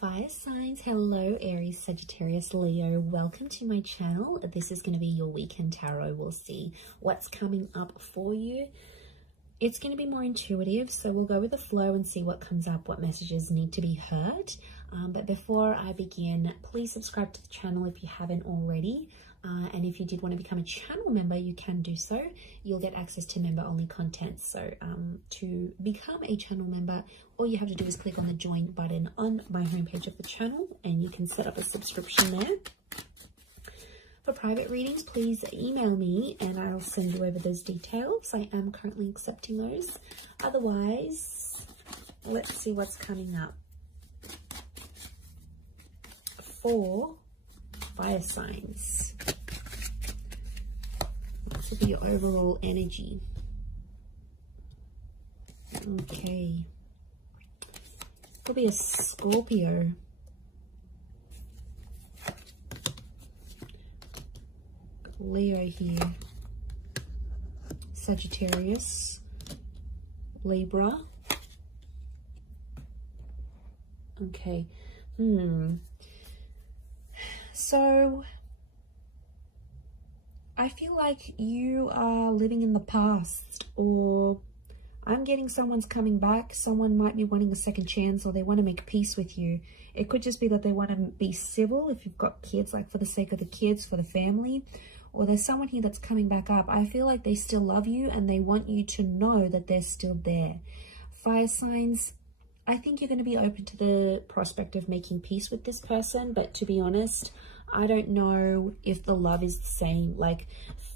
Fire signs, hello Aries, Sagittarius, Leo, welcome to my channel. This is going to be your weekend tarot. We'll see what's coming up for you. It's going to be more intuitive, so we'll go with the flow and see what comes up, what messages need to be heard. But before I begin, please subscribe to the channel if you haven't already. And if you did want to become a channel member, you can do so. You'll get access to member-only content. So to become a channel member, all you have to do is click on the join button on my homepage of the channel, and you can set up a subscription there. For private readings, please email me and I'll send you over those details. I am currently accepting those. Otherwise, let's see what's coming up for fire signs. What will be your overall energy? Okay. Could be a Scorpio. Leo here. Sagittarius. Libra. Okay. So I feel like you are living in the past, or I'm getting someone's coming back. Someone might be wanting a second chance, or they want to make peace with you. It could just be that they want to be civil if you've got kids, like for the sake of the kids, for the family. Or there's someone here that's coming back up. I feel like they still love you and they want you to know that they're still there. Fire signs, I think you're going to be open to the prospect of making peace with this person. But to be honest, I don't know if the love is the same. Like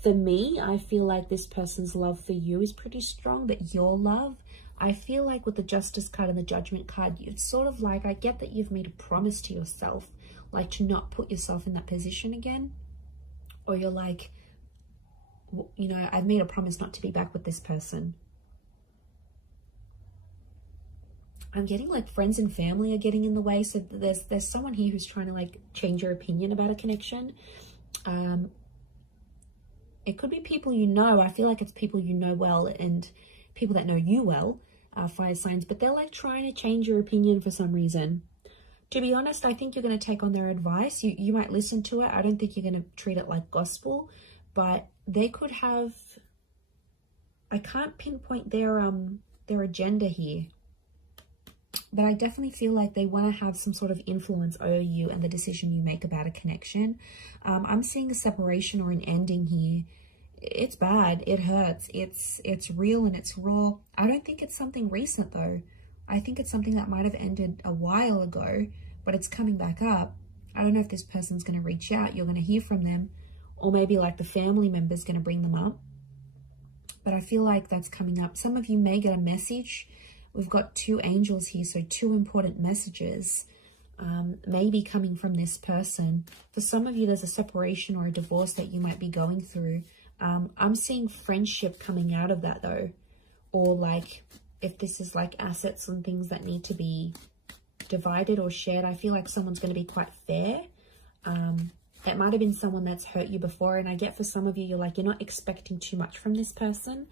for me, I feel like this person's love for you is pretty strong, but your love, I feel like with the Justice card and the Judgment card, it's sort of like, I get that you've made a promise to yourself, like to not put yourself in that position again. Or you're like, you know, I've made a promise not to be back with this person. I'm getting like friends and family are getting in the way. So there's someone here who's trying to like change your opinion about a connection. It could be people you know. I feel like it's people you know well and people that know you well, fire signs. But they're like trying to change your opinion for some reason. To be honest, I think you're going to take on their advice. You might listen to it. I don't think you're going to treat it like gospel. But they could have... I can't pinpoint their agenda here. But I definitely feel like they want to have some sort of influence over you and the decision you make about a connection. I'm seeing a separation or an ending here. It's bad. It hurts. It's real and it's raw. I don't think it's something recent though. I think it's something that might have ended a while ago, but it's coming back up. I don't know if this person's going to reach out. You're going to hear from them, or maybe like the family member's going to bring them up. But I feel like that's coming up. Some of you may get a message. We've got two angels here, so two important messages maybe coming from this person. For some of you, there's a separation or a divorce that you might be going through. I'm seeing friendship coming out of that though, or like if this is like assets and things that need to be divided or shared, I feel like someone's going to be quite fair. It might have been someone that's hurt you before, and I get for some of you, you're like, you're not expecting too much from this person.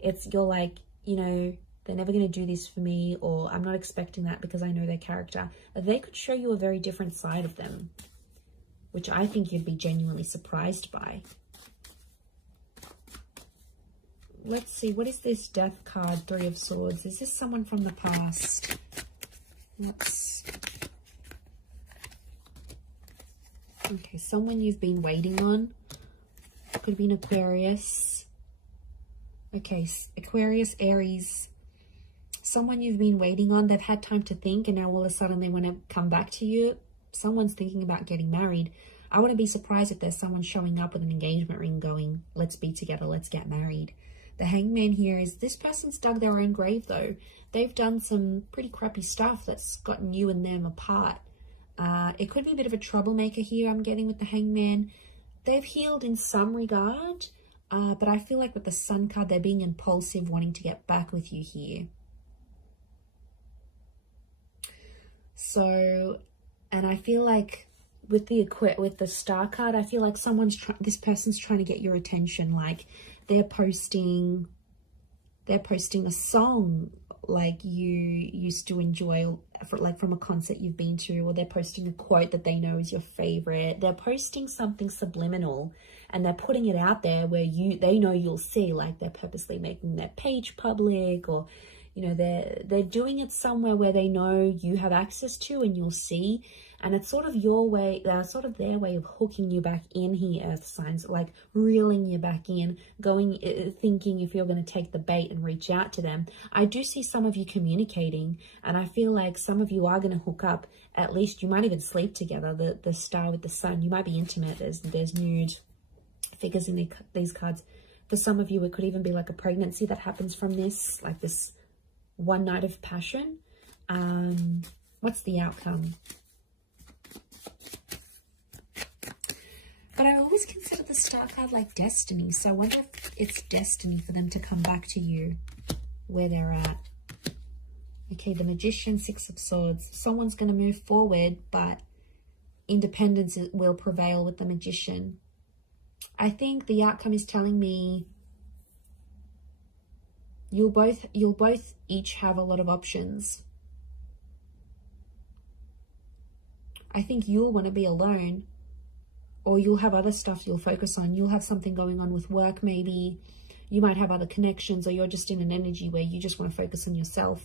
You're like, you know, they're never going to do this for me, or I'm not expecting that because I know their character. They could show you a very different side of them, which I think you'd be genuinely surprised by. Let's see, what is this Death card, Three of Swords? Is this someone from the past? Okay, someone you've been waiting on. Could be an Aquarius. Okay, Aquarius, Aries. Someone you've been waiting on. They've had time to think, and now all of a sudden they want to come back to you. Someone's thinking about getting married. I wouldn't be surprised if there's someone showing up with an engagement ring going, let's be together, let's get married. The Hangman here is this person's dug their own grave though. They've done some pretty crappy stuff that's gotten you and them apart. It could be a bit of a troublemaker here, I'm getting with the Hangman. They've healed in some regard, but I feel like with the Sun card, they're being impulsive, wanting to get back with you here. So, and I feel like with the Star card, I feel like this person's trying to get your attention. Like they're posting a song like you used to enjoy, like from a concert you've been to, or they're posting a quote that they know is your favorite. They're posting something subliminal and they're putting it out there where they know you'll see, like they're purposely making their page public, or you know, they're doing it somewhere where they know you have access to and you'll see. And it's sort of your way, sort of their way of hooking you back in here, earth signs, like reeling you back in, thinking if you're going to take the bait and reach out to them. I do see some of you communicating, and I feel like some of you are going to hook up. At least you might even sleep together. The star with the sun, you might be intimate. There's nude figures in these cards. For some of you, it could even be like a pregnancy that happens from this, like this one night of passion. What's the outcome? But I always consider the star card like destiny. So I wonder if it's destiny for them to come back to you where they're at. Okay, the Magician, Six of Swords. Someone's going to move forward, but independence will prevail with the Magician. I think the outcome is telling me you'll both each have a lot of options. I think you'll want to be alone, or you'll have other stuff you'll focus on. You'll have something going on with work, maybe. You might have other connections, or you're just in an energy where you just want to focus on yourself.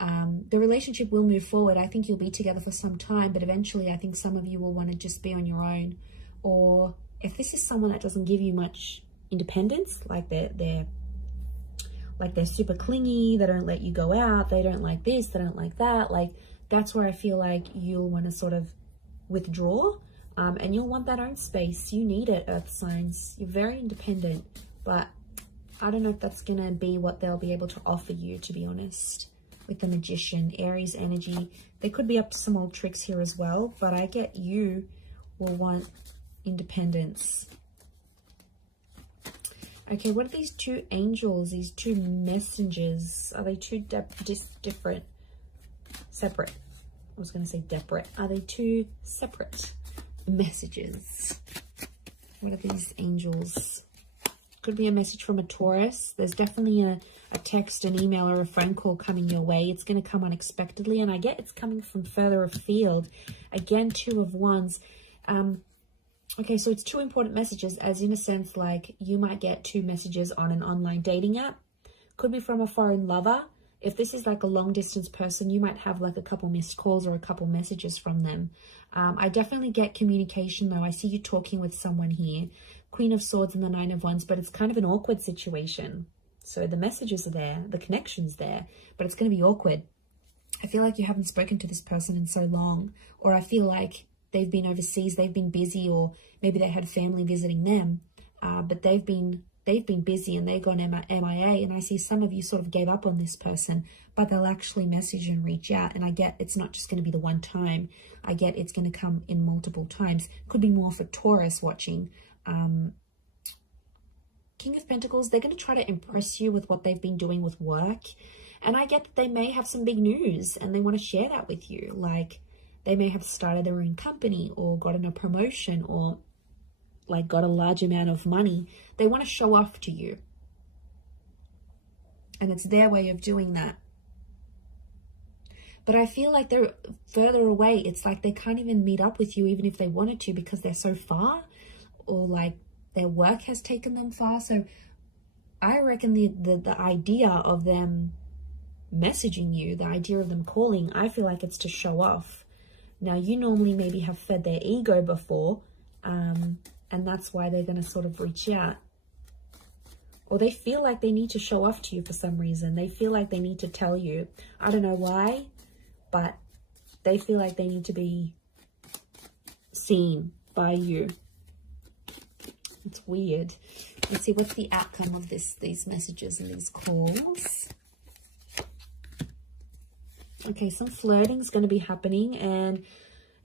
The relationship will move forward. I think you'll be together for some time, but eventually I think some of you will want to just be on your own. Or if this is someone that doesn't give you much independence, like they're super clingy, they don't let you go out, they don't like this, they don't like that, like that's where I feel like you'll want to sort of withdraw. And you'll want that own space. You need it, earth signs. You're very independent, but I don't know if that's going to be what they'll be able to offer you, to be honest. With the Magician, Aries energy, they could be up to some old tricks here as well, but I get you will want independence. Okay, what are these two angels, these two messengers? Are they two different? Separate. I was going to say separate. Are they two separate messages? What are these angels? Could be a message from a Taurus. There's definitely a text, an email, or a phone call coming your way. It's going to come unexpectedly, and I get it's coming from further afield. Again, Two of Wands. Okay, so it's two important messages, as in a sense, like you might get two messages on an online dating app. Could be from a foreign lover. If this is like a long distance person, you might have like a couple missed calls or a couple messages from them. I definitely get communication though. I see you talking with someone here. Queen of Swords and the Nine of Wands, but it's kind of an awkward situation. So the messages are there, the connection's there, but it's going to be awkward. I feel like you haven't spoken to this person in so long, or I feel like they've been overseas, they've been busy, or maybe they had family visiting them, but they've been busy and they've gone MIA, and I see some of you sort of gave up on this person, but they'll actually message and reach out, and I get it's not just going to be the one time. I get it's going to come in multiple times. Could be more for Taurus watching. King of Pentacles, they're going to try to impress you with what they've been doing with work, and I get that they may have some big news and they want to share that with you. Like they may have started their own company or gotten a promotion or like got a large amount of money. They want to show off to you, and it's their way of doing that. But I feel like they're further away. It's like they can't even meet up with you even if they wanted to, because they're so far, or like their work has taken them far. So I reckon the idea of them messaging you, the idea of them calling, I feel like it's to show off. Now, you normally maybe have fed their ego before, and that's why they're going to sort of reach out. Or they feel like they need to show off to you for some reason. They feel like they need to tell you. I don't know why, but they feel like they need to be seen by you. It's weird. Let's see, what's the outcome of these messages and these calls? Okay, some flirting is going to be happening, and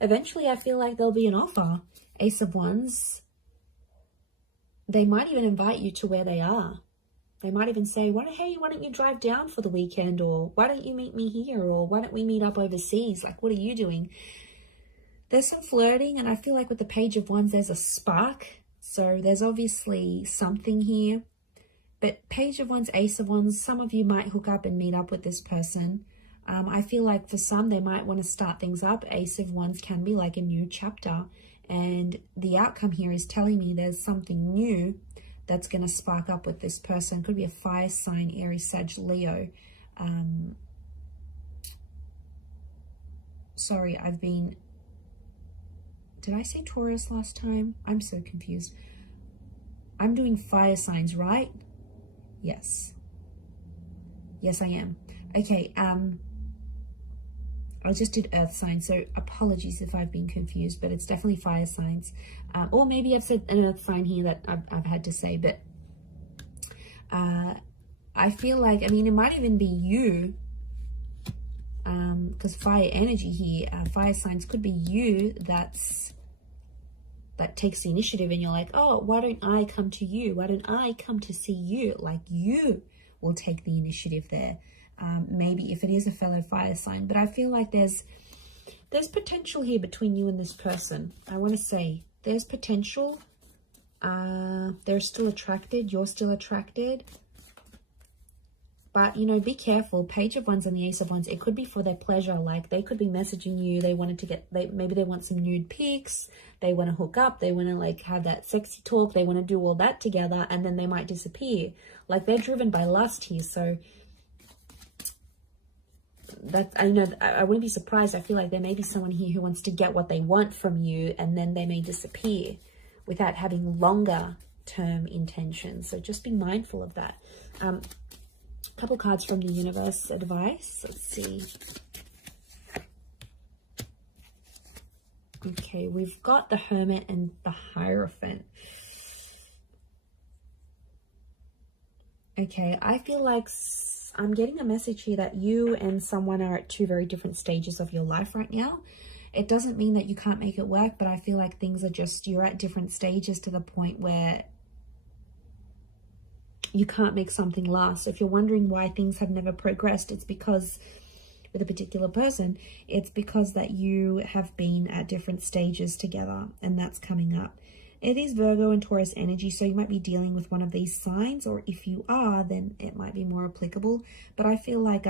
eventually I feel like there'll be an offer. Ace of Wands. They might even invite you to where they are. They might even say, hey, why don't you drive down for the weekend? Or why don't you meet me here? Or why don't we meet up overseas? Like, what are you doing? There's some flirting, and I feel like with the Page of Wands, there's a spark. So there's obviously something here. But Page of Wands, Ace of Wands, some of you might hook up and meet up with this person. I feel like for some, they might want to start things up. Ace of Wands can be like a new chapter. And the outcome here is telling me there's something new that's going to spark up with this person. Could be a fire sign, Aries, Sag, Leo. Sorry, did I say Taurus last time? I'm so confused. I'm doing fire signs, right? Yes. Yes, I am. Okay, I just did earth signs, so apologies if I've been confused, but it's definitely fire signs. Or maybe I've said an earth sign here that I've had to say, but I feel like, I mean, it might even be you, because fire energy here, fire signs could be you that takes the initiative, and you're like, oh, why don't I come to you? Why don't I come to see you? Like, you will take the initiative there. Maybe if it is a fellow fire sign, but I feel like there's potential here between you and this person. I want to say there's potential. They're still attracted. You're still attracted. But, you know, be careful. Page of Wands and the Ace of Wands, it could be for their pleasure. Like, they could be messaging you. They wanted to maybe they want some nude pics. They want to hook up. They want to, like, have that sexy talk. They want to do all that together, and then they might disappear. Like, they're driven by lust here. So that, I know, I wouldn't be surprised. I feel like there may be someone here who wants to get what they want from you, and then they may disappear without having longer term intentions. So just be mindful of that. Couple cards from the universe advice. Let's see. Okay, we've got the Hermit and the Hierophant. Okay, I feel like I'm getting a message here that you and someone are at two very different stages of your life right now. It doesn't mean that you can't make it work, but I feel like things are just, you're at different stages to the point where you can't make something last. So if you're wondering why things have never progressed, it's because with a particular person, it's because that you have been at different stages together, and that's coming up. It is Virgo and Taurus energy, so you might be dealing with one of these signs, or if you are, then it might be more applicable. But I feel like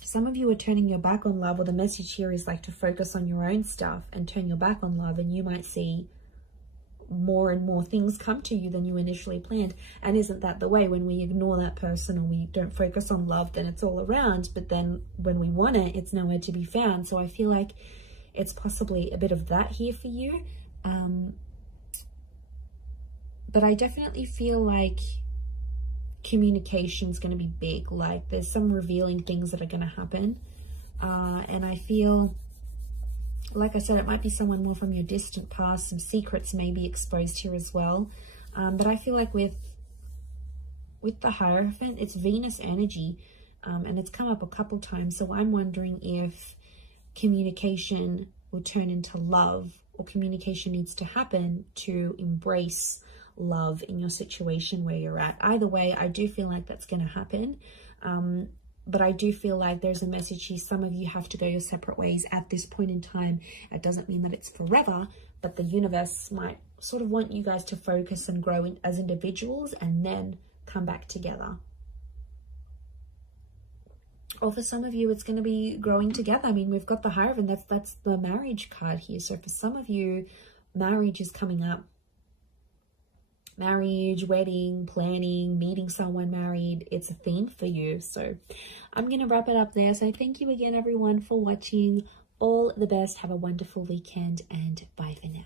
some of you are turning your back on love, or the message here is like to focus on your own stuff and turn your back on love, and you might see more and more things come to you than you initially planned. And isn't that the way? When we ignore that person or we don't focus on love, then it's all around, but then when we want it, it's nowhere to be found. So I feel like it's possibly a bit of that here for you. But I definitely feel like communication is going to be big. Like, there's some revealing things that are going to happen. And I feel, like I said, it might be someone more from your distant past. Some secrets may be exposed here as well. But I feel like with the Hierophant, it's Venus energy, and it's come up a couple times. So I'm wondering if communication will turn into love, or communication needs to happen to embrace love in your situation where you're at. Either way, I do feel like that's going to happen. But I do feel like there's a message here. Some of you have to go your separate ways at this point in time. It doesn't mean that it's forever, but the universe might sort of want you guys to focus and grow as individuals and then come back together. Or for some of you, it's going to be growing together. I mean, we've got the Hierophant. That's the marriage card here. So for some of you, marriage is coming up. Marriage, wedding, planning, meeting someone married, it's a theme for you. So I'm going to wrap it up there. So thank you again, everyone, for watching. All the best. Have a wonderful weekend, and bye for now.